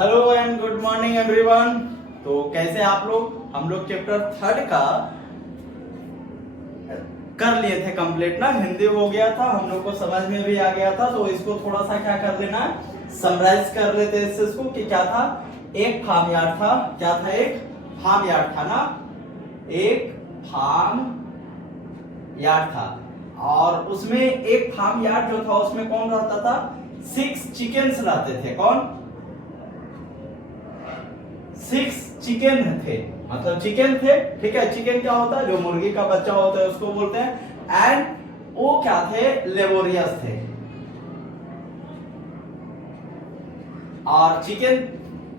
Hello and good morning everyone. तो कैसे आप लोग? हम लोग चैप्टर 3 का कर लिए थे कंप्लीट ना। हिंदी हो गया था, हम लोग को समझ में भी आ गया था। तो इसको थोड़ा सा क्या कर लेना, समराइज कर लेते हैं इसको कि क्या था। एक फार्म यार्ड था। क्या था? एक फार्म यार्ड था ना। एक फार्म यार्ड था और उसमें एक फार्म यार्ड जो था उसमें कौन रहता था? 6 चिकन्स रहते थे। कौन? 6 चिकन थे, मतलब चिकन थे। ठीक है, चिकन क्या होता है? जो मुर्गी का बच्चा होता है उसको बोलते हैं। एंड वो क्या थे? लेबोरियस थे। और चिकन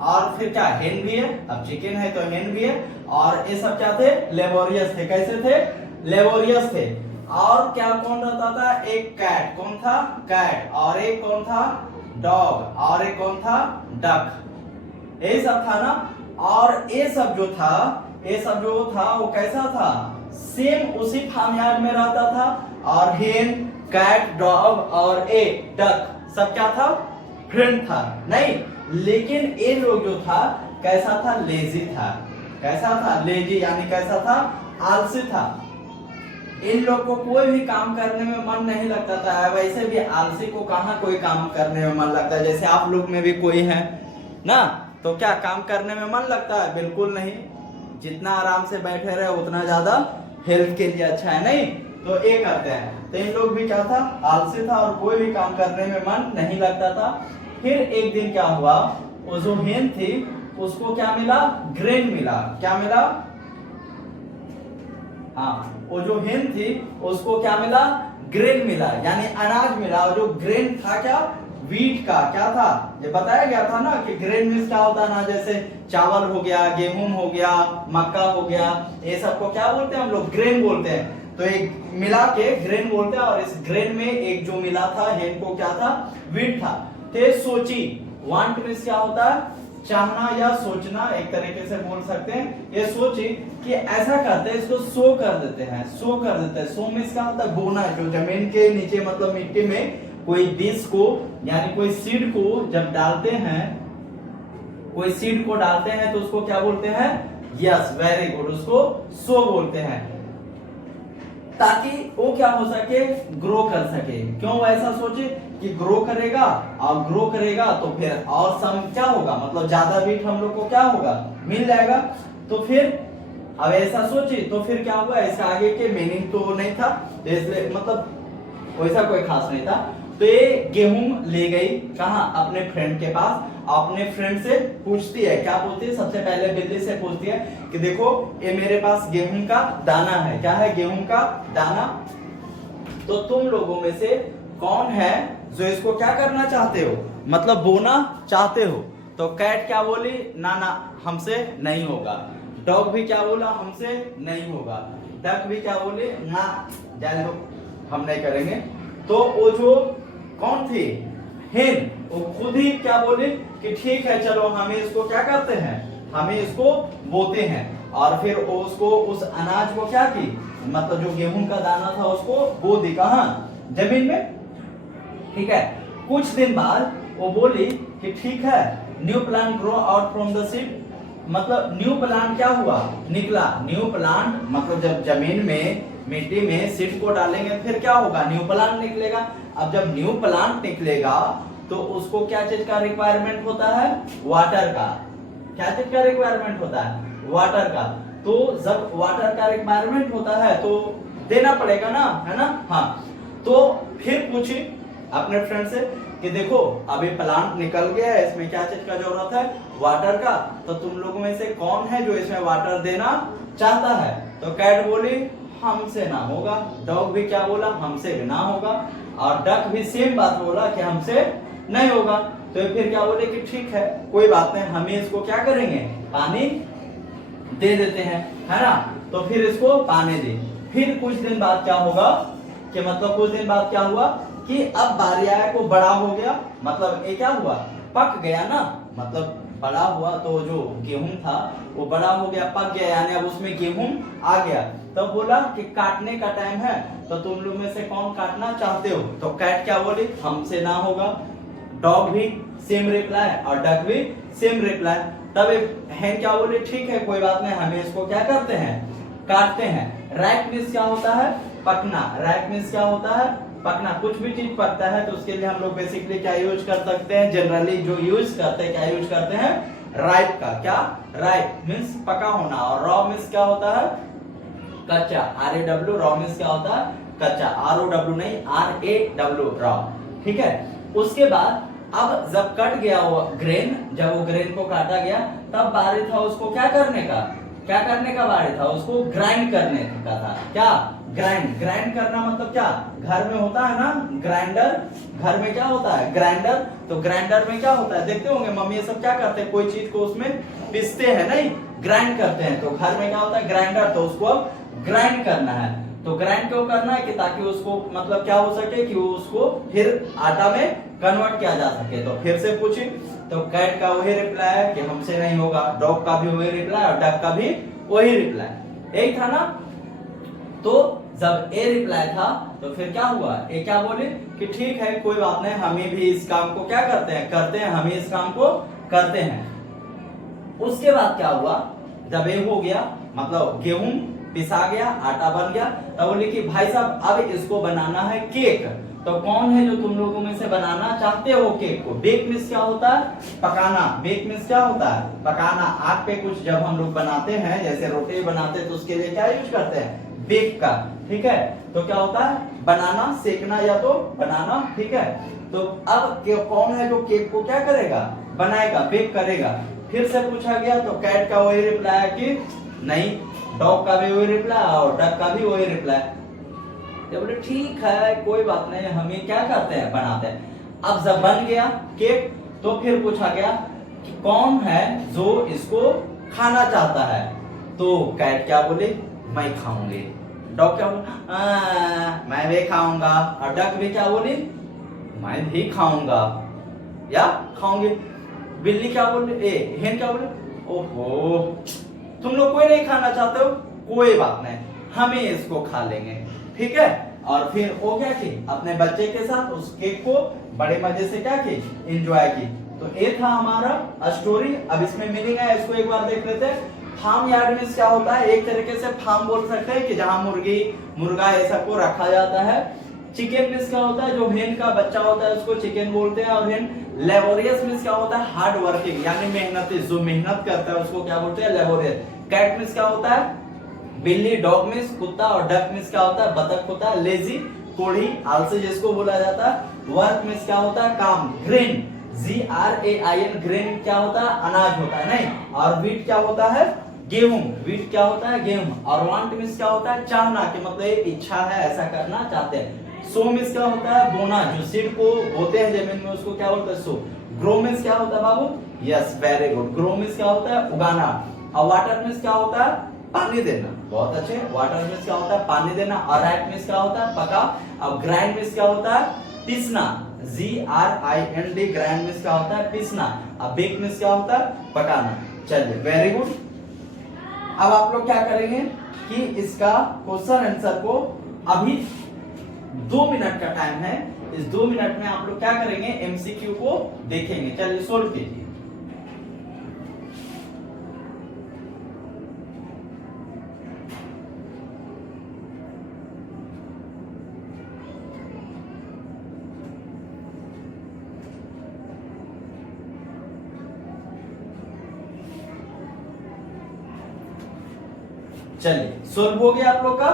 और फिर क्या, हेन भी है। अब चिकन है तो हेन भी है। और ये सब क्या थे? लेबोरियस थे। कैसे थे? लेबोरियस थे। और क्या कौन रहता था? एक कैट। कौन था? कैट। और एक कौन था? डॉग। और एक कौन था? डक। यही सब था ना। और ये सब जो था वो कैसा था? सेम उसी फार्म यार्ड में रहता था। और हेन, कैट, डॉग और एक डक सब क्या था? फ्रेंड था। नहीं, लेकिन ये लोग जो था कैसा था? लेजी था। कैसा था? लेजी, यानी कैसा था? आलसी था। इन लोग को कोई भी काम करने में मन नहीं लगता था। वैसे भी आलसी को कहाँ कोई काम करने में मन लगता है? जैसे आप लोग में भी कोई है ना, तो क्या काम करने में मन लगता है? बिल्कुल नहीं। जितना आराम से बैठे रहे उतना ज्यादा हेल्थ के लिए अच्छा है। नहीं तो ये करते हैं। तो इन लोग भी क्या था? आलसी था और कोई भी काम करने में मन नहीं लगता था। फिर एक दिन क्या हुआ, वो जो हेन थी उसको क्या मिला? ग्रेन मिला। क्या मिला? हाँ, वो जो हेन थी उसको क्या मिला? ग्रेन मिला, यानी अनाज मिला। और जो ग्रेन था क्या? वीट का। क्या था? ये बताया गया था ना कि ग्रेन मीन्स क्या होता है ना, जैसे चावल हो गया, गेहूं हो गया, मक्का हो गया, ये सबको क्या बोलते हैं हम लोग? ग्रेन बोलते हैं। तो एक मिला के ग्रेन बोलते हैं। और इस ग्रेन में एक जो मिला था हेन को, क्या था? वीट था। ते सोची, वांट मीन्स क्या होता है? चाहना या सोचना, एक तरीके से बोल सकते हैं। ये सोची कि ऐसा करते हैं, इसको सो कर देते हैं। सो कर देते हैं। सो मीन्स क्या होता है? बोना। जो जमीन के नीचे मतलब मिट्टी में कोई बीज को यानी कोई सीड को जब डालते हैं, कोई सीड को डालते हैं तो उसको क्या बोलते हैं? यस, वेरी गुड, उसको सो बोलते हैं। ताकि वो क्या हो सके? ग्रो कर सके। क्यों ऐसा सोचे कि ग्रो करेगा, और ग्रो करेगा तो फिर और सम क्या होगा? मतलब ज्यादा बीट हम लोग को क्या होगा? मिल जाएगा। तो फिर अब ऐसा सोचे तो फिर क्या हुआ? इसका आगे के मीनिंग तो नहीं था, इसलिए मतलब वैसा कोई खास नहीं था। तो ये गेहूं ले गई कहा? अपने फ्रेंड के पास। अपने फ्रेंड से पूछती है, क्या पूछती है? सबसे पहले बिल्ली से पूछती है कि देखो ये मेरे पास गेहूं का दाना है। क्या है? गेहूं का दाना। तो तुम लोगों में से कौन है जो इसको क्या करना चाहते हो? मतलब बोना चाहते हो? तो कैट क्या बोली? ना ना, हमसे नहीं होगा। डॉग भी क्या बोला? हमसे नहीं होगा। डक भी क्या बोले? ना, जान दो, हम नहीं करेंगे। तो वो जो कौन थी? हेन, वो खुद ही क्या बोले कि ठीक है चलो हमें इसको क्या करते हैं? हमें इसको बोते हैं। और फिर उसको उस अनाज को क्या की? मतलब जो गेहूं का दाना था उसको बो दी। कहां? जमीन में। ठीक है। कुछ दिन बाद वो बोली कि ठीक है, new plant grow out from the seed. मतलब न्यू प्लांट क्या हुआ? निकला। न्यू प्लांट मतलब जब जमीन में मिट्टी में सीड को डालेंगे फिर क्या होगा? न्यू प्लांट निकलेगा। अब जब न्यू प्लांट निकलेगा तो उसको क्या चीज का रिक्वायरमेंट होता है? वाटर का। क्या चीज का रिक्वायरमेंट होता है? वाटर का। तो जब वाटर का रिक्वायरमेंट होता है तो देना पड़ेगा ना, है ना? हाँ। तो फिर पूछी अपने फ्रेंड से कि देखो अभी प्लांट निकल गया है, इसमें क्या चीज का जरूरत है? वाटर का। तो तुम लोगों में से कौन है जो इसमें वाटर देना चाहता है? तो कैट बोली हमसे ना होगा। डॉग भी क्या बोला? हमसे भी ना होगा। और डक भी सेम बात बोला कि हमसे नहीं होगा। तो फिर क्या बोले कि ठीक है कोई बात नहीं, हम इसको क्या करेंगे? पानी दे देते हैं, है ना? तो फिर इसको पानी दे। फिर कुछ दिन बाद क्या होगा कि मतलब कुछ दिन बाद क्या हुआ कि अब बारी आया को बड़ा हो गया। मतलब ये क्या हुआ? पक गया ना। मतलब बड़ा हुआ तो जो गेहूं था वो बड़ा हो गया, पक गया, यानी अब उसमें गेहूं आ गया। तो बोला कि काटने का टाइम है, तो तुम लोग में से कौन काटना चाहते हो? तो कैट क्या बोली? हमसे ना होगा। डॉग भी सेम रिप्लाई और डक भी सेम रिप्लाई। तब hen क्या बोले, ठीक है कोई बात नहीं, हमें इसको क्या करते हैं, काटते हैं। रैक मीन्स क्या होता है, पकना। रैक मीन्स क्या होता है, पकना। कुछ भी चीज पकता है तो उसके लिए हम लोग बेसिकली क्या यूज कर सकते हैं, जनरली जो यूज करते हैं, क्या यूज करते हैं, राइप का। क्या, राइप मीन्स पका होना। और रॉ मीन्स क्या होता है, कच्चा। RAW रॉ मीन्स क्या होता है, कच्चा। ROW नहीं, RAW रॉ। ठीक है। उसके बाद अब जब कट गया वो ग्रेन, जब वो ग्रेन को काटा गया, तब बारी था उसको क्या करने का, क्या करने का बारी था, उसको ग्राइंड करने का था। क्या, ग्राइंड। ग्राइंड करना मतलब क्या, घर में होता है ना ग्राइंडर, घर में क्या होता है, ग्राइंडर। तो ग्राइंडर में क्या होता है, देखते होंगे मम्मी ये सब क्या करते हैं, कोई चीज को उसमें पीसते हैं, नहीं ग्राइंड करते हैं। तो घर में क्या होता है, ग्राइंडर। तो उसको अब ग्राइंड करना है। तो ग्राइंड क्यों करना है, कि ताकि उसको मतलब क्या हो सके, कि वो उसको फिर आटा में कन्वर्ट किया जा सके। तो फिर से पूछे, तो कैट का वही रिप्लाई है कि हमसे नहीं होगा, डॉग का भी वही रिप्लाई और डक का भी वही रिप्लाई। यही था ना। तो जब ए रिप्लाई था तो फिर क्या हुआ, ए क्या बोले कि ठीक है कोई बात नहीं, हमें भी इस काम को क्या करते हैं, हम इस काम को करते हैं। उसके बाद क्या हुआ, जब ए हो गया मतलब गेहूं पिसा गया, आटा बन गया, तब बोले कि भाई साहब अब इसको बनाना है केक। तो कौन है जो तुम लोगों में से बनाना चाहते हो केक को। बेक मीन्स क्या होता है, पकाना। बेक मीन्स क्या होता है, पकाना। आग पे कुछ जब हम लोग बनाते हैं, जैसे रोटी बनाते हैं, तो उसके लिए क्या यूज करते हैं, बेक का। ठीक है। तो क्या होता है, बनाना, सेकना या तो बनाना। ठीक है। तो अब कौन है जो केक को क्या करेगा, बनाएगा, बेक करेगा। फिर से पूछा गया तो कैट का वही रिप्लाई है कि नहीं, डॉग का भी वही रिप्लाई और डक का भी वही रिप्लाई। तो बोले ठीक है कोई बात नहीं, हम ये क्या करते हैं, बनाते हैं। अब जब बन गया केक तो फिर पूछा गया कि कौन है जो इसको खाना चाहता है। तो कैट क्या बोले, मैं खाऊंगी। डॉग क्या बोले, मैं भी खाऊंगा। और डक भी क्या बोली, मैं भी खाऊंगा या खाऊंगी। बिल्ली क्या बोले, हेन क्या बोले, ओहो तुम लोग कोई नहीं खाना चाहते हो, कोई बात नहीं, हमें इसको खा लेंगे। ठीक है। और फिर वो क्या की, अपने बच्चे के साथ उस केक को बड़े मजे से क्या की, एंजॉय की। तो ये था हमारा स्टोरी। अब इसमें मीनिंग है, इसको एक बार देख लेते हैं। फार्म यार्ड में क्या होता है, एक तरीके से फार्म बोल सकते हैं कि जहां मुर्गी मुर्गा ये सब को रखा जाता है। चिकन मिस क्या होता है, जो हेन का बच्चा होता है उसको चिकन बोलते हैं। और हेन लेबोरियस मिस क्या होता है, हार्ड वर्किंग यानी मेहनती, जो मेहनत करता है उसको क्या बोलते हैं, लेबोरियस। कैट मिस क्या होता है, बिल्ली। डॉग मिस कुत्ता। और डक मिस क्या होता है, बतख होता है। लेजी कोढ़ी, आलसी जिसको बोला जाता है। वर्क मिस क्या होता है, काम। ग्रेन GRAIN, ग्रेन क्या होता है, अनाज होता है, नहीं। और व्हीट क्या होता है, गेहूं। व्हीट क्या होता है, गेहूं। और वांट मिस क्या होता है, चाहना, कि मतलब इच्छा है, ऐसा करना चाहते हैं। सो मिस क्या होता है, बोना, जो सीड को बोते हैं जमीन में उसको क्या बोलते हैं, सो। ग्रो मिस क्या होता है बाबू, yes very good, grow miss क्या होता है, उगाना। और वाटर मिस क्या होता है, पानी देना, बहुत अच्छे। वाटर मिस क्या होता है, पानी देना। और राइट मिस क्या होता है, पका। और ग्राइंड मिस क्या होता है, पीसना, GRIND, ग्राइंड मिस क्या होता है, पीसना। अब बेक मिस क्या होता है, पकाना। चलिए वेरी गुड। अब आप लोग क्या करेंगे कि इसका क्वेश्चन आंसर को अभी 2 मिनट का टाइम है, इस 2 मिनट में आप लोग क्या करेंगे, MCQ को देखेंगे। चलिए सोल्व कीजिए। चलिए सोल्व हो गया आप लोग का।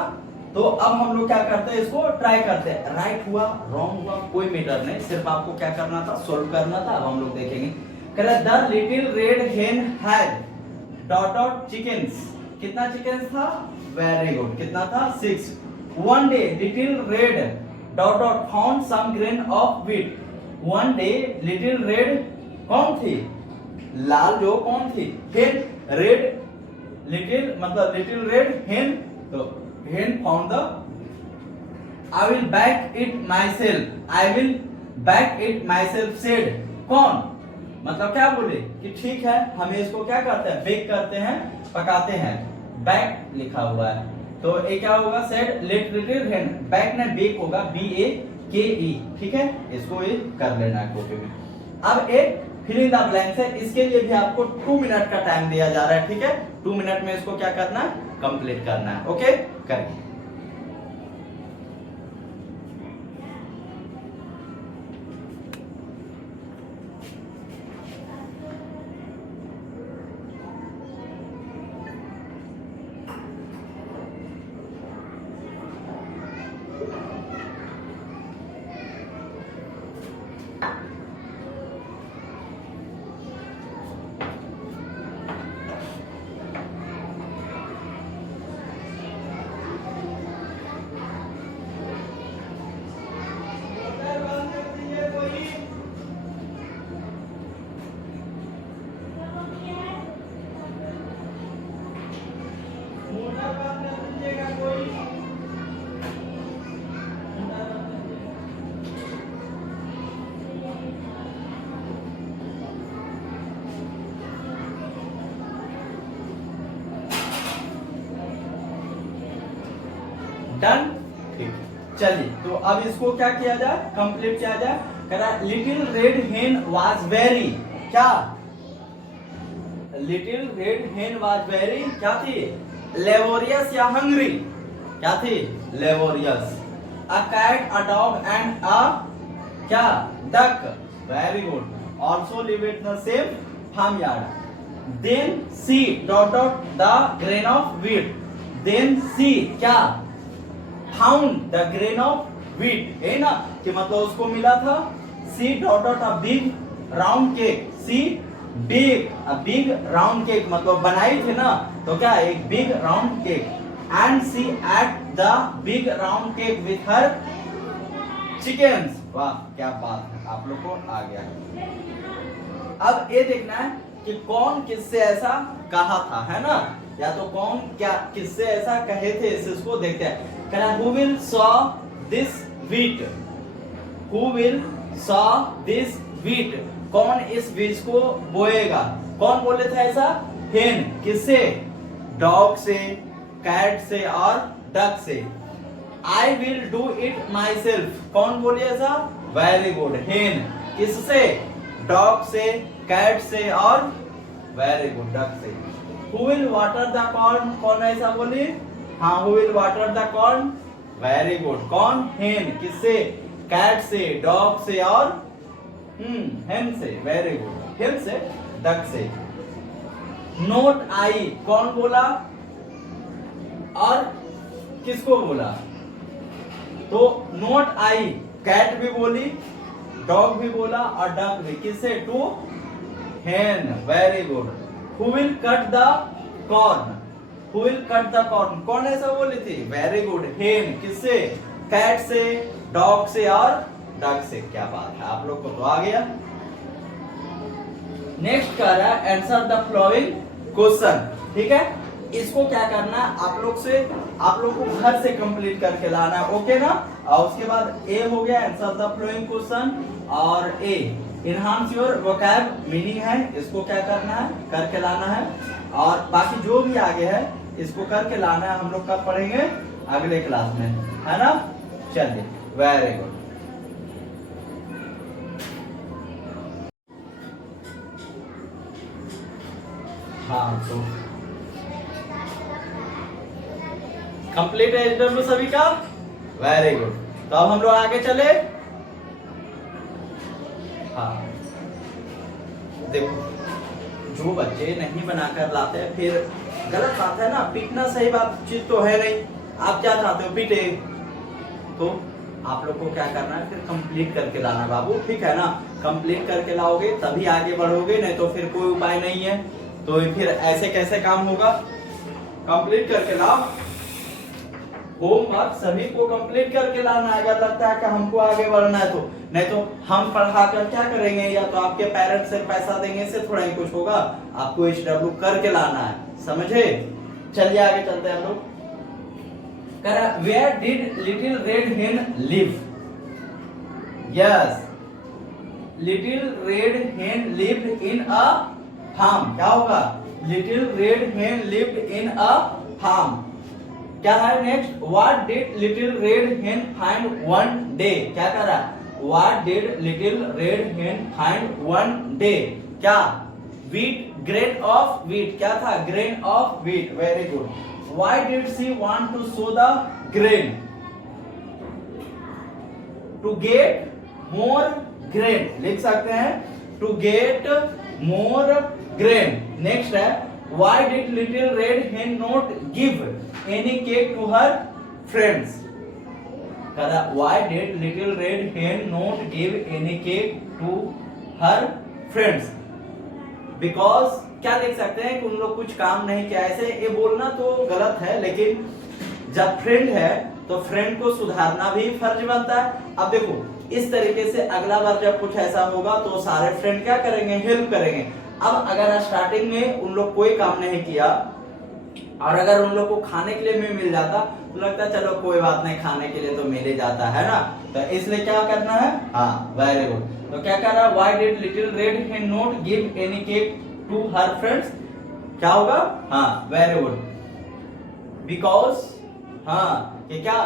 तो अब हम लोग क्या करते हैं, इसको ट्राई करते हैं। राइट हुआ, रॉन्ग हुआ, कोई मैटर नहीं, सिर्फ आपको क्या करना था, सोल्व करना था। अब हम लोग देखेंगे। The little red hen had dot chickens. कितना चिकन्स था, वेरी गुड, कितना था, 6। One day little red dot found some grain of wheat. One day little red कौन थी, लाल जो कौन थी, हेन। रेड लिटिल मतलब लिटिल रेड हेन, तो hen found the I will bake it myself, I will bake it myself said। कौन, मतलब क्या बोले कि ठीक है हमें इसको क्या करते हैं, बेक करते हैं, पकाते हैं। बैक लिखा हुआ है तो ये क्या होगा, सेड लिटिल hen। बैक ना बेक होगा, BAKE। ठीक है, इसको ये कर लेना है कॉपी में। अब एक फिल इन द ब्लैंक्स है, इसके लिए भी आपको 2 मिनट का टाइम दिया जा रहा है, ठीक है। 2 मिनट में इसको क्या करना है, कंप्लीट करना है। ओके, करिए। डन, ठीक। चलिए, तो अब इसको क्या किया जाए, कंप्लीट किया जाए। कह रहा little red hen was very, क्या little red hen was very क्या थी, लेबोरियस या हंग्री, क्या थी, laborious. A cat, a dog and a क्या, duck, very good, also live in the same farmyard. Then she dot dot the grain of wheat, then she क्या, found the grain of wheat, है ना, कि मतलब उसको मिला था। She dot dot a big round cake, C big, a big round cake मतलब बनाई थी ना, तो क्या, एक big round cake. And she ate the big round cake with her chickens, वाह क्या बात है, आप लोग को आ गया। अब ये देखना है कि कौन किससे ऐसा कहा था, है ना, या तो कौन क्या किससे ऐसा कहे थे, इसको देखते हैं। Who will saw this wheat? Who will saw this wheat? कौन इस बीज को बोएगा, कौन बोले थे ऐसा, हेन, किससे, डॉग से, कैट से और डक से। I will do it myself, कौन बोले ऐसा, वेरी गुड, हेन, किससे, डॉग से, कैट से और वेरी गुड, डक से। Who will water the corn, कौन ऐसा बोली, हाँ, who will water the corn, very good, कौन, हेन, किससे, कैट से, डॉग से और हेन से, वेरी गुड, हेन से, डक से। नोट आई, कौन बोला और किसको बोला, तो नोट आई, कैट भी बोली, डॉग भी बोला और डक भी, किससे, टू हेन, very good. Who will cut the corn? Who will cut the corn? कौन ऐसा बोली थी, वेरी गुड, हेन, किससे, कैट से, डॉग से और डक से, क्या बात है, आप लोग को तो आ गया। नेक्स्ट कर रहा है आंसर द फॉलोइंग क्वेश्चन, ठीक है। इसको क्या करना है, आप लोग को घर से कंप्लीट करके लाना है, ओके ना। और उसके बाद ए हो गया आंसर द फॉलोइंग क्वेश्चन, और ए इनहांस योर वोकैब मीनिंग है, इसको क्या करना है, करके लाना है। और बाकी जो भी आगे है इसको करके लाना है, हम लोग कब पढ़ेंगे, अगले क्लास में, है ना। चलिए, वेरी गुड। हाँ, तो कंप्लीट है इंटरव्यू सभी का, वेरी गुड। तो अब हम लोग आगे चले। हाँ, देखो, जो बच्चे नहीं बनाकर लाते हैं, फिर गलत बात है ना, पीटना सही बात चीज तो है नहीं। आप क्या चाहते हो, पीटे, तो आप लोग को क्या करना है, फिर कंप्लीट करके लाना बाबू, ठीक है ना। कंप्लीट करके लाओगे तभी आगे बढ़ोगे, नहीं तो फिर कोई उपाय नहीं है। तो फिर ऐसे कैसे काम होगा, कंप्लीट करके लाओ। होमवर्क सभी को कंप्लीट करके लाना है, अगर लगता है कि हमको आगे बढ़ना है तो, नहीं तो हम पढ़ा कर क्या करेंगे, या तो आपके पेरेंट्स से पैसा देंगे, इससे थोड़ा ही कुछ होगा, आपको HW करके लाना है, समझे। चलिए आगे चलते हैं हम लोग। Where did little red hen live, yes, little red hen lived in a farm, क्या होगा, little red hen lived in a farm. क्या है next, what did little red hen find one day, क्या कर रहा है, what did little red hen find one day? क्या? Wheat, grain of wheat. क्या था? Grain of wheat. Very good. Why did she want to sow the grain? To get more grain, लिख सकते हैं, to get more grain. Next है, why did little red hen not give any cake to her friends? Why did little red hen not give any cake to her friends? Because क्या लिख सकते हैं कि उन लोग कुछ काम नहीं किया। ऐसे ये बोलना तो गलत है, लेकिन जब फ्रेंड है तो फ्रेंड को सुधारना भी फर्ज बनता है। अब देखो, इस तरीके से अगला बार जब कुछ ऐसा होगा तो सारे फ्रेंड क्या करेंगे? हेल्प करेंगे। अब अगर स्टार्टिंग में उन लोग कोई काम नहीं किया और अगर उन लोग को खाने के लिए भी मिल जाता तो लगता है चलो कोई बात नहीं, खाने के लिए तो मिल ही जाता है ना। तो इसलिए क्या करना है? हाँ, वेरी गुड। तो क्या कर रहा है? Why did little red hen not give any cake to her friends? क्या होगा? हाँ, वेरी गुड। बिकॉज, हाँ, कि क्या?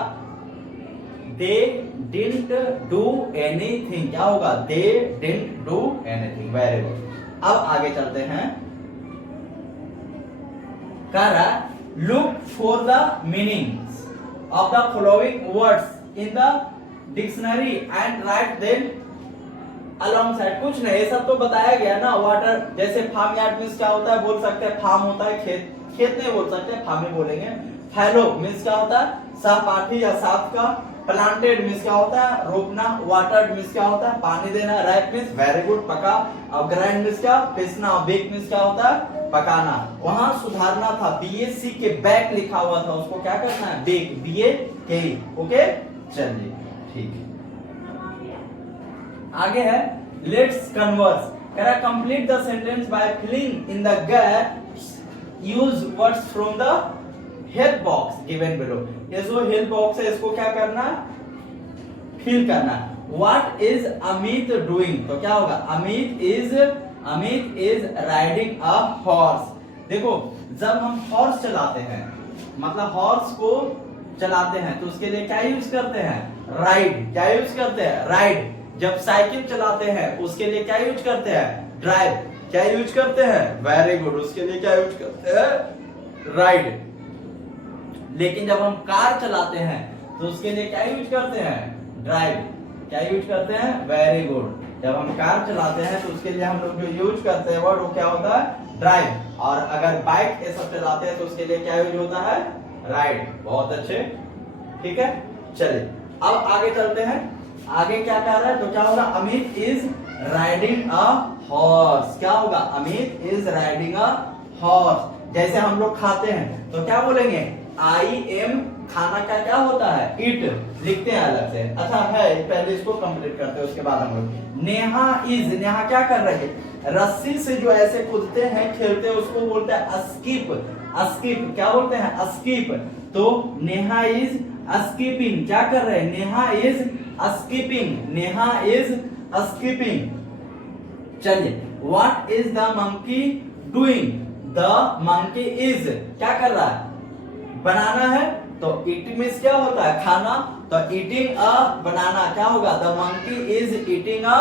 They didn't do anything. क्या होगा? They didn't do anything. Very good. अब आगे चलते हैं। कह रहा है, look for the meanings of the following words in the dictionary and write them alongside. कुछ नहीं, ये सब तो बताया गया ना। वाटर, जैसे फार्म यार्ड मीन्स क्या होता है? बोल सकते हैं फार्म होता है खेत, खेत नहीं बोल सकते, फार्म ही बोलेंगे। फैलो मीन्स क्या होता है? सहपाठी या साथ का। प्लांटेड मीन्स क्या होता है? रोपना। वाटर्ड मीन्स क्या होता है? पानी देना। राइप मीन्स वेरी गुड, पका। और ग्राइंड मीन्स क्या? पीसना। बेक मीन्स क्या होता है? पकाना। वहां सुधारना था, बीएससी के बैक लिखा हुआ था, उसको क्या करना है? बेक, बीए के। ओके, चलिए ठीक है। आगे है, लेट्स कन्वर्स। कह रहा है, complete the sentence by filling in the gaps, use words from the help box given below. ये जो हेल्प बॉक्स है इसको क्या करना है? फिल करना है। What is Amit doing? तो क्या होगा? Amit is riding a horse. देखो, जब हम हॉर्स चलाते हैं, मतलब हॉर्स को चलाते हैं, तो उसके लिए क्या यूज करते हैं? राइड। क्या यूज करते हैं? राइड। जब साइकिल चलाते हैं उसके लिए क्या यूज करते हैं? ड्राइव। क्या यूज करते हैं? वेरी गुड, उसके लिए क्या यूज करते हैं? राइड। लेकिन जब हम कार चलाते हैं तो उसके लिए क्या यूज करते हैं? ड्राइव। क्या यूज करते हैं? Very good. जब हम कार चलाते हैं तो उसके लिए हम लोग जो यूज करते हैं वर्ड, वो क्या होता है? ड्राइव। और अगर बाइक ये सब चलाते हैं तो उसके लिए क्या यूज होता है? राइड। बहुत अच्छे, ठीक है। चलिए अब आगे चलते हैं। आगे क्या कह रहा है? तो क्या होगा? Amit is riding a horse. क्या होगा? Amit is riding a horse. जैसे हम लोग खाते हैं तो क्या बोलेंगे? I M. खाना का क्या होता है? इट। लिखते हैं अलग से। अच्छा है, पहले इसको कंप्लीट करते हैं, उसके बाद हम लोग। नेहा इज। नेहा क्या कर रही है? रस्सी से जो ऐसे कूदते हैं, खेलते हैं, उसको बोलते हैं स्किप। स्किप क्या बोलते हैं? स्किप। तो नेहा इज स्किपिंग। क्या कर रहे हैं? Neha is skipping. Neha is skipping. चलिए, what is the monkey doing? The monkey is क्या कर रहा है? बनाना है, तो इट मीन्स क्या होता है? खाना। तो ईटिंग अ बनाना क्या होगा? The monkey is eating a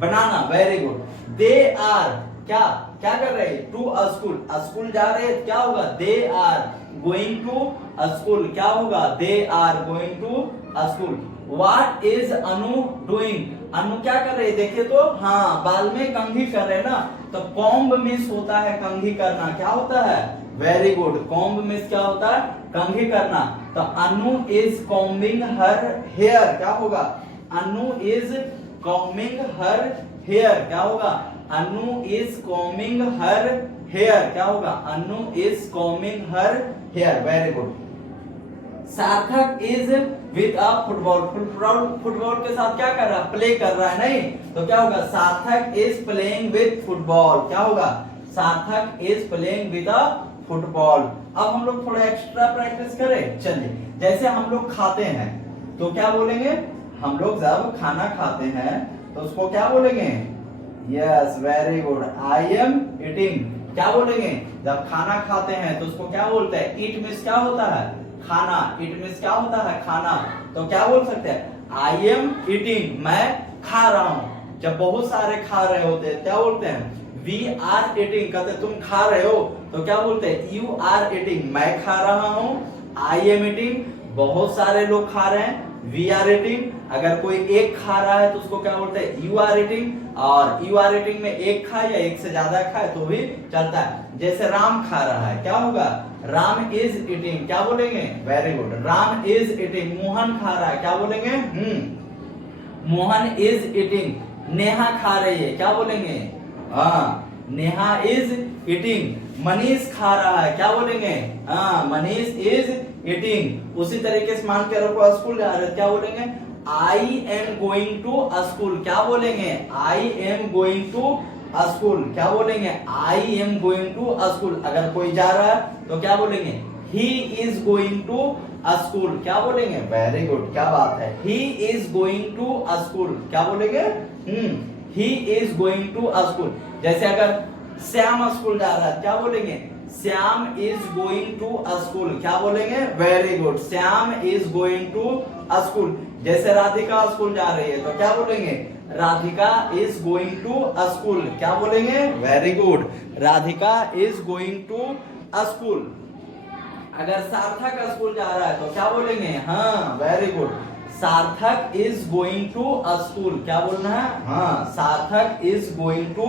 banana. Very good. They are क्या क्या कर रहे हैं? To a school. स्कूल जा रहे हैं, क्या होगा? They are going to a school. क्या होगा? They are going to a school. What is Anu doing? Anu क्या कर रहे हैं? देखिए तो, हाँ, बाल में कंघी कर रहे हैं ना। तो कॉम्ब मीन्स होता है कंघी करना। क्या होता है? Very good. कॉम्ब मीन्स क्या होता है? कंघी करना। तो Anu is combing her hair. क्या होगा? Anu is combing her hair. क्या होगा? Anu is combing her hair. क्या होगा? Anu is combing her hair. Very good. Sarthak is with a football. Football के साथ क्या कर रहा है? प्ले कर रहा है, नहीं? तो क्या होगा? सार्थक इज प्लेइंग विद फुटबॉल। क्या होगा? सार्थक is playing with a football. अब हम लोग थोड़ा एक्स्ट्रा प्रैक्टिस करें। चलिए, जैसे हम लोग खाते हैं तो क्या बोलेंगे? हम लोग जब खाना खाते हैं तो उसको क्या बोलेंगे? Yes, very good. I am eating. क्या बोलेंगे? जब खाना खाते हैं तो उसको क्या बोलते हैं? ईट मीन्स क्या होता है? खाना। ईट मीन्स क्या होता है? खाना। तो क्या बोल सकते हैं? I am eating. मैं खा रहा हूं। जब बहुत सारे खा रहे होते हैं क्या बोलते हैं? वी आर ईटिंग, कहते तुम खा रहे हो तो क्या बोलते हैं? यू आर ईटिंग, मैं खा रहा हूं। आई एम ईटिंग, बहुत सारे लोग खा रहे हैं, वी आर ईटिंग। अगर कोई एक खा रहा है तो उसको क्या बोलते हैं? You are eating. और यू आर ईटिंग में एक खाए या एक से ज्यादा खाए तो भी चलता है। जैसे राम खा रहा है, क्या होगा? राम इज ईटिंग, क्या बोलेंगे? Very good, Ram is eating. Mohan खा रहा है, क्या बोलेंगे? Mohan is eating. नेहा खा रही है, क्या बोलेंगे? हाँ, नेहा इज ईटिंग। मनीष खा रहा है, क्या बोलेंगे? हाँ, मनीष इज ईटिंग। उसी तरीके से मान के रखो स्कूल जा रहे, क्या बोलेंगे? I am going to school, क्या बोलेंगे? I am going to school, क्या बोलेंगे? I am going to school. अगर कोई जा रहा है तो क्या बोलेंगे? He is going to school, क्या बोलेंगे? वेरी गुड, क्या बात है। He is going to school, क्या बोलेंगे? He is going to school. जैसे अगर श्याम स्कूल जा रहा है, क्या बोलेंगे? Shyam is going to school, क्या बोलेंगे? Very good, Shyam is going to school. जैसे राधिका स्कूल जा रही है तो क्या बोलेंगे? Radhika is going to school, क्या बोलेंगे? Very good, Radhika is going to school. अगर सार्थक स्कूल जा रहा है तो क्या बोलेंगे? हाँ, very good, Sarthak is going to school, क्या बोलना है? हाँ, Sarthak is going to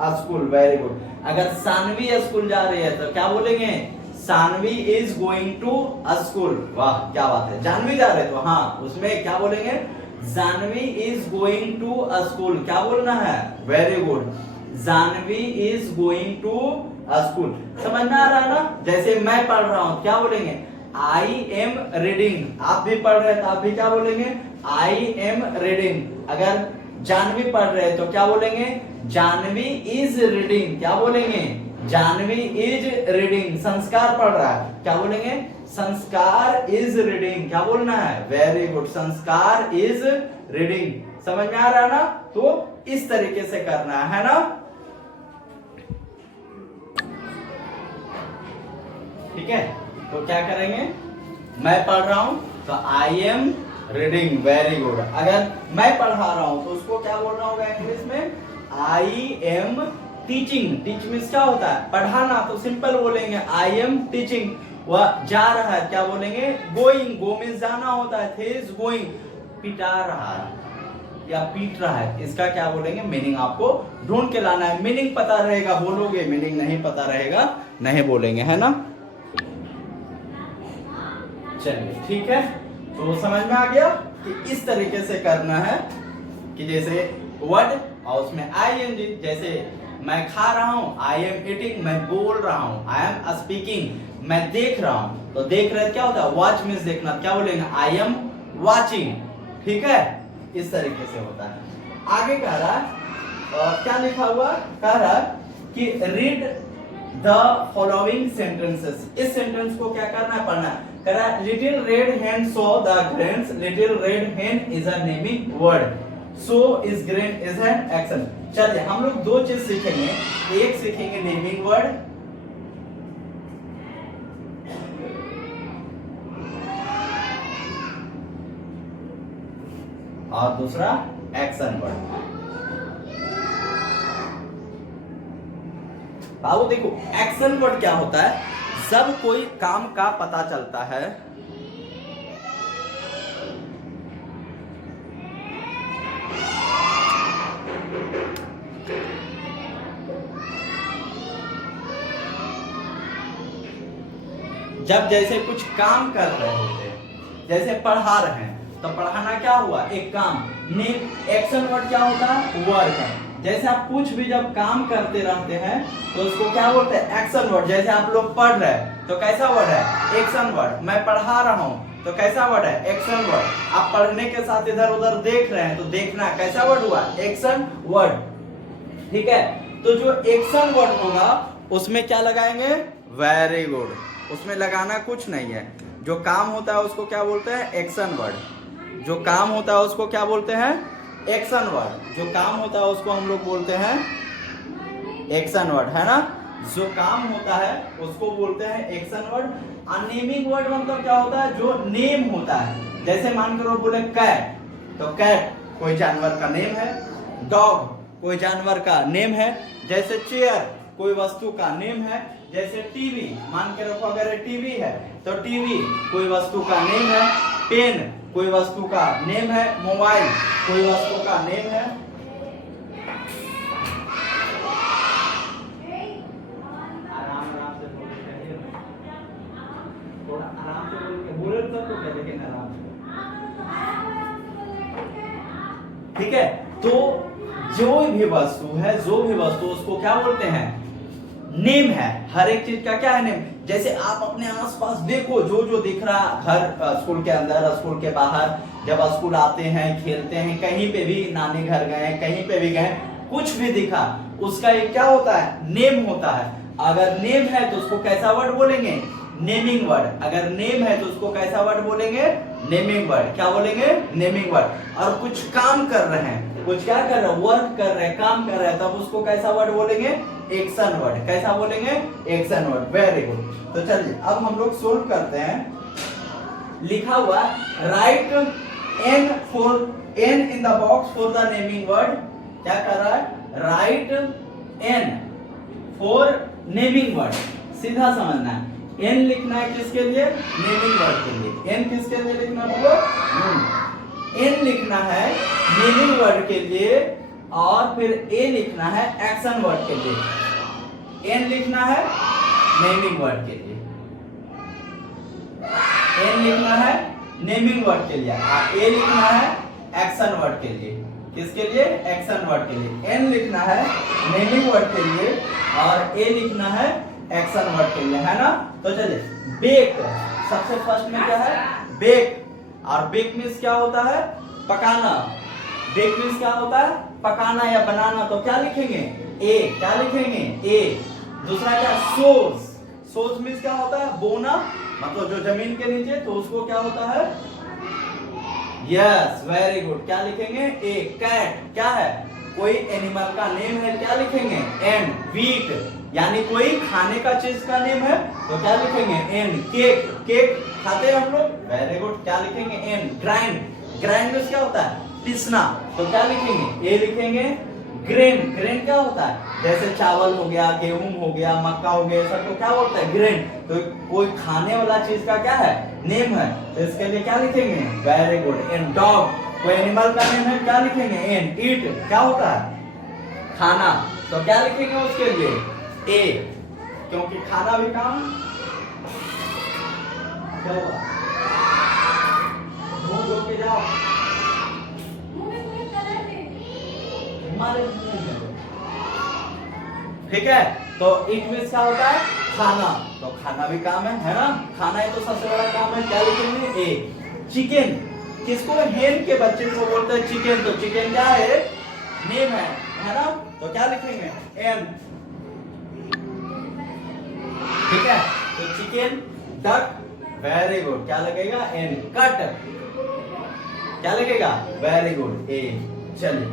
school, very good. अगर सानवी स्कूल जा रही है तो क्या बोलेंगे? Saanvi is going to school. वाह, क्या बात है। जानवी जा रहे तो हाँ, उसमें क्या बोलेंगे? Janvi is going to school, क्या बोलना है? Very good, Janvi is going to school. समझ में आ रहा है ना? जैसे मैं पढ़ रहा हूं, क्या बोलेंगे? I am reading. आप भी पढ़ रहे हैं तो आप भी क्या बोलेंगे? I am reading. अगर जानवी पढ़ रहे हैं तो क्या बोलेंगे? जानवी इज रीडिंग, क्या बोलेंगे? Janvi is reading. संस्कार पढ़ रहा है, क्या बोलेंगे? संस्कार इज रीडिंग, क्या बोलना है? वेरी गुड, संस्कार इज रीडिंग। समझ में आ रहा है ना? तो इस तरीके से करना है ना? ठीक है, तो क्या करेंगे? मैं पढ़ रहा हूं तो I am reading, very good. अगर मैं पढ़ा रहा हूं तो उसको क्या बोलना होगा इंग्लिश में? I am teaching. Teach means क्या होता है? पढ़ाना, तो सिंपल बोलेंगे आई एम टीचिंग। वह जा रहा है, क्या बोलेंगे? गोइंग। गो मीन्स जाना होता है, he is going। पिटा रहा है या पीट रहा है, इसका क्या बोलेंगे? मीनिंग आपको ढूंढ के लाना है। मीनिंग पता रहेगा बोलोगे, मीनिंग नहीं पता रहेगा नहीं बोलेंगे, है ना? चलिए, ठीक है, तो समझ में आ गया कि इस तरीके से करना है कि जैसे वर्ड और उसमें आईएनजी। जैसे मैं खा रहा हूं, आई एम ईटिंग, मैं बोल रहा हूं, आई एम स्पीकिंग। मैं देख रहा हूं, तो देख रहे क्या होता है? वॉच मीन्स देखना, क्या बोलेंगे? I am watching. ठीक है, इस तरीके से होता है। आगे कह रहा है क्या लिखा हुआ? कह रहा है कि रीड द फॉलोइंग सेंटेंसेस। इस सेंटेंस को क्या करना है? पढ़ना है। कह रहा है little red hen saw the grains. Little red hen is a naming word, so is grain is an action. चलिए, हम लोग दो चीज सीखेंगे। एक सीखेंगे नेमिंग वर्ड, और दूसरा एक्शन वर्ड। बाबू देखो, एक्शन वर्ड क्या होता है? जब कोई काम का पता चलता है, जब जैसे कुछ काम कर रहे होते हैं, जैसे पढ़ा रहे हैं तो पढ़ाना क्या हुआ? एक काम। एक्शन वर्ड क्या होता है? वर्क। जैसे आप कुछ भी जब काम करते रहते हैं तो उसको क्या बोलते हैं? Action word. जैसे आप लोग पढ़ रहे हैं तो कैसा वर्ड है? Action word. मैं पढ़ा रहा हूं तो कैसा वर्ड है? Action word. आप पढ़ने के साथ इधर उधर देख रहे हैं तो देखना कैसा वर्ड हुआ? Action word. ठीक है, तो जो एक्शन वर्ड होगा उसमें क्या लगाएंगे? वेरी गुड, उसमें लगाना कुछ नहीं है। जो काम होता है उसको क्या बोलते हैं? Action word. जो काम होता है उसको क्या बोलते हैं? Action word. जो काम होता है उसको हम लोग बोलते हैं एक्शन वर्ड, है ना? जो काम होता है उसको बोलते हैं एक्शन वर्ड। नेमिंग वर्ड मतलब क्या होता है? जो नेम होता है। जैसे मान करो बोले कैट, तो कैट कोई जानवर का नेम है, डॉग कोई जानवर का नेम है, जैसे चेयर कोई वस्तु का नेम है, जैसे टीवी, मान के रखो अगर टीवी है तो टीवी कोई वस्तु का नेम है, पेन कोई वस्तु का नेम है, मोबाइल कोई वस्तु का नेम है। आराम आराम से बोलिए, थोड़ा आराम से बोल के बोले तो क्या, लेकिन आराम से, ठीक है। तो जो भी वस्तु है, जो भी वस्तु, उसको क्या बोलते हैं, नेम है। हर एक चीज का क्या है नेम। जैसे आप अपने आसपास देखो, जो जो दिख रहा, घर, स्कूल के अंदर, स्कूल के बाहर, जब स्कूल आते हैं, खेलते हैं, कहीं पे भी नानी घर गए, कहीं पे भी गए, कुछ भी दिखा, उसका एक क्या होता है, नेम होता है। अगर नेम है तो उसको कैसा वर्ड बोलेंगे, नेमिंग वर्ड। अगर नेम है तो उसको कैसा वर्ड बोलेंगे, नेमिंग वर्ड। क्या बोलेंगे, नेमिंग वर्ड। और कुछ काम कर रहे हैं, कुछ क्या कर रहे हैं, वर्क कर रहे हैं, काम कर रहे हैं, तब उसको कैसा वर्ड बोलेंगे, एक्शन वर्ड। कैसा बोलेंगे, एक्शन वर्ड। Very good. तो चलिए अब हम लोग सोल्व करते हैं। लिखा हुआ write N in the box for the naming word. क्या कर रहा है, write N for naming word. सीधा समझना है, एन लिखना है किसके लिए, नेमिंग वर्ड के लिए। एन किसके लिए लिखना बोलो, एन लिखना है नेमिंग वर्ड के लिए, और फिर ए लिखना है एक्शन वर्ड के लिए। एन लिखना है नेमिंग वर्ड के लिए, एन लिखना है नेमिंग वर्ड के लिए, और ए लिखना है एक्शन वर्ड के लिए। किसके लिए, एक्शन वर्ड के लिए। एन लिखना है नेमिंग वर्ड के लिए और ए लिखना है एक्शन वर्ड के लिए, है ना। तो चलिए, बेक सबसे फर्स्ट में क्या है, बेक। और बेक मीन्स क्या होता है, पकाना। बेक मीन्स क्या होता है, पकाना या बनाना। तो क्या लिखेंगे, ए। क्या लिखेंगे, ए। दूसरा क्या, सोज। सोज मीन्स क्या होता है, बोना, मतलब जो जमीन के नीचे, तो उसको क्या होता है, यस, वेरी गुड। क्या लिखेंगे, ए। कैट क्या है, कोई एनिमल का नेम है, क्या लिखेंगे, एन। वीट यानी कोई खाने का चीज का नेम है, तो क्या लिखेंगे, एन। केक, केक खाते हैं हम लोग, वेरी गुड। क्या लिखेंगे, एन। ग्राइंड, ग्राइंड मींस क्या होता है, पीसना, तो क्या लिखेंगे, ए लिखेंगे। ग्रेन, ग्रेन क्या होता है, जैसे चावल हो गया, गेहूं हो गया, मक्का हो गया, सबको क्या बोलते हैं, ग्रेन। तो कोई खाने वाला चीज का क्या है, नेम है, तो इसके लिए क्या लिखेंगे, वेरी गुड, एन। डॉग कोई एनिमल का नेम है, क्या लिखेंगे, एन। ईट क्या होता है, खाना, तो क्या लिखेंगे उसके लिए, ए, क्योंकि खाना भी काम क्या होगा, मुंह धो के जाओ, ठीक है। तो इट मींस क्या होता है, खाना, तो खाना भी काम है ना, खाना ही तो सबसे बड़ा काम है। क्या लिखेंगे, ए। चिकन, किसको, हेन के बच्चे को बोलते हैं चिकन, तो चिकन क्या है, नेम है ना, तो क्या लिखेंगे, एन, ठीक है। तो चिकन, डक, वेरी गुड, क्या लगेगा, एन। कट क्या लगेगा, वेरी गुड, ए। चलिए,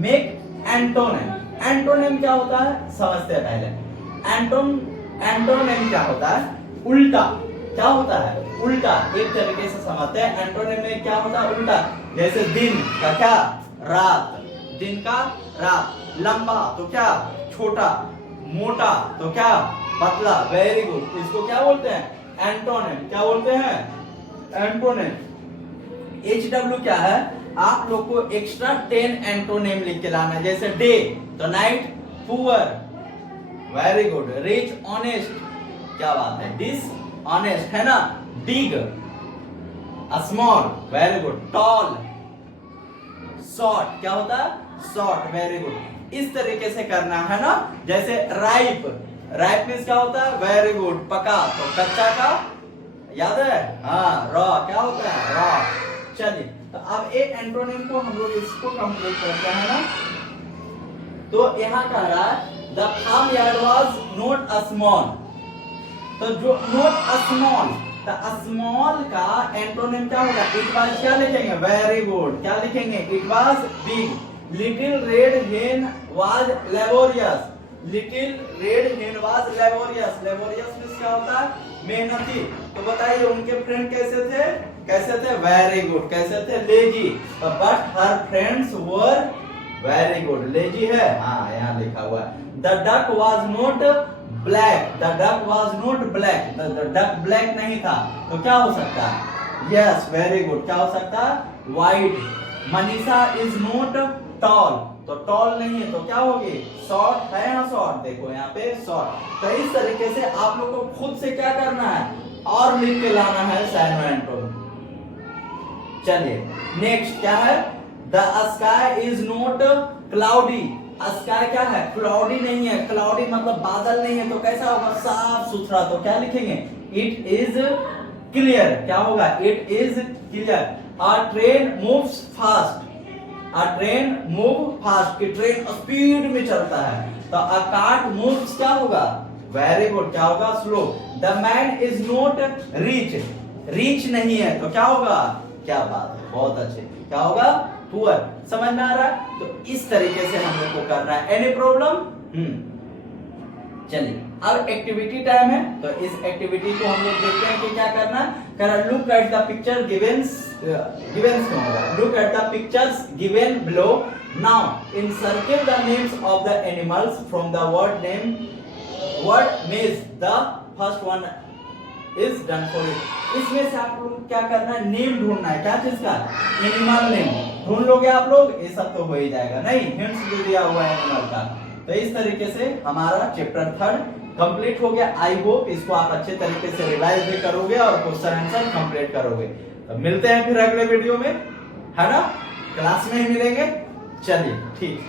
मेक एंटोनिम। एंटोनिम क्या होता है, समझते हैं पहले। एंटोनिम क्या होता है, उल्टा। क्या होता है, उल्टा। एक तरीके से समझते हैं, एंटोनिम में क्या होता है, उल्टा। जैसे दिन का क्या, रात, दिन का रात। लंबा तो क्या, छोटा। मोटा तो क्या, पतला, वेरी गुड। इसको क्या बोलते हैं, एंटोनिम। क्या बोलते हैं, एंटोनिम। HW क्या है, आप लोग को एक्स्ट्रा 10 एंटोनिम लिख के लाना है। जैसे डे तो night, poor, very good. Rich, honest, क्या बात है, डिस ऑनेस्ट, है ना। Big, small, very good. Tall, short, क्या होता है, शॉर्ट, वेरी गुड। इस तरीके से करना है ना। जैसे राइप, राइप मींस क्या होता है, वेरी गुड, पका, तो कच्चा का याद है, हाँ। रॉ क्या होता है, रॉ। चलिए, तो अब एक एंटोनिम को हम लोग इसको कंप्लीट करते हैं ना। तो यहाँ कह रहा है the farmyard was not a small. तो जो नॉट अ स्मॉल, तो स्मॉल का एंटोनिम क्या होगा, इट वाज, क्या लिखेंगे, वेरी गुड, क्या लिखेंगे, it was big. Little red hen was laborious. Little red hen was laborious. Laborious means क्या होता है, मेहनती। तो बताइए उनके फ्रेंड कैसे थे, कैसे थे? Very good. कैसे थे? Lazy. But her friends were very good. Lazy है, हाँ यहाँ लिखा हुआ है। The duck was not black, the duck was not black, the duck black नहीं था, तो क्या हो सकता है? Yes very good. क्या हो सकता है? White. Manisha is not toll, तो टॉल नहीं है तो क्या होगी? शॉर्ट है ना? शॉर्ट, देखो यहाँ पे शॉर्ट। तो इस तरीके से आप लोग को खुद से क्या करना है और लिख के लाना है साइनो एंटोन। चलिए नेक्स्ट क्या है? The sky is not cloudy, sky क्या है? क्लाउडी नहीं है। क्लाउडी मतलब बादल नहीं है, तो कैसा होगा? साफ सुथरा। तो क्या लिखेंगे? It is clear. क्या होगा? It is clear. A train moves fast, a train move fast, कि ट्रेन स्पीड में चलता है। तो अ कार्ट मूव्स क्या होगा? Very good. क्या होगा? Slow. The man is not rich, rich नहीं है, तो क्या होगा? क्या बात है, बहुत अच्छे। क्या होगा? पुअर। समझ में आ रहा है? तो इस तरीके से हम लोग को करना है। Any problem? चलिए अब एक्टिविटी टाइम है, तो इस एक्टिविटी को हम लोग देखते हैं कि क्या करना है। Look at the picture givens, givens में होगा। Look at the pictures given below. Now encircle the names of the animals from the word name, word maze the first one is done for it. इसमें से आप लोग क्या करना है? Name ढूंढना है। क्या चीज का? Animal name. ढूंढ लोगे आप लोग? ये सब तो हो ही जाएगा। नहीं, हिंट्स भी दिया हुआ है एनिमल का। तो इस तरीके से हमारा चैप्टर 3 कंप्लीट हो गया। आई होप इसको आप अच्छे तरीके से रिवाइज भी करोगे और क्वेश्चन आंसर कंप्लीट करोगे। तो मिलते हैं फिर अगले वीडियो में, है ना? क्लास में ही मिलेंगे। चलिए ठीक।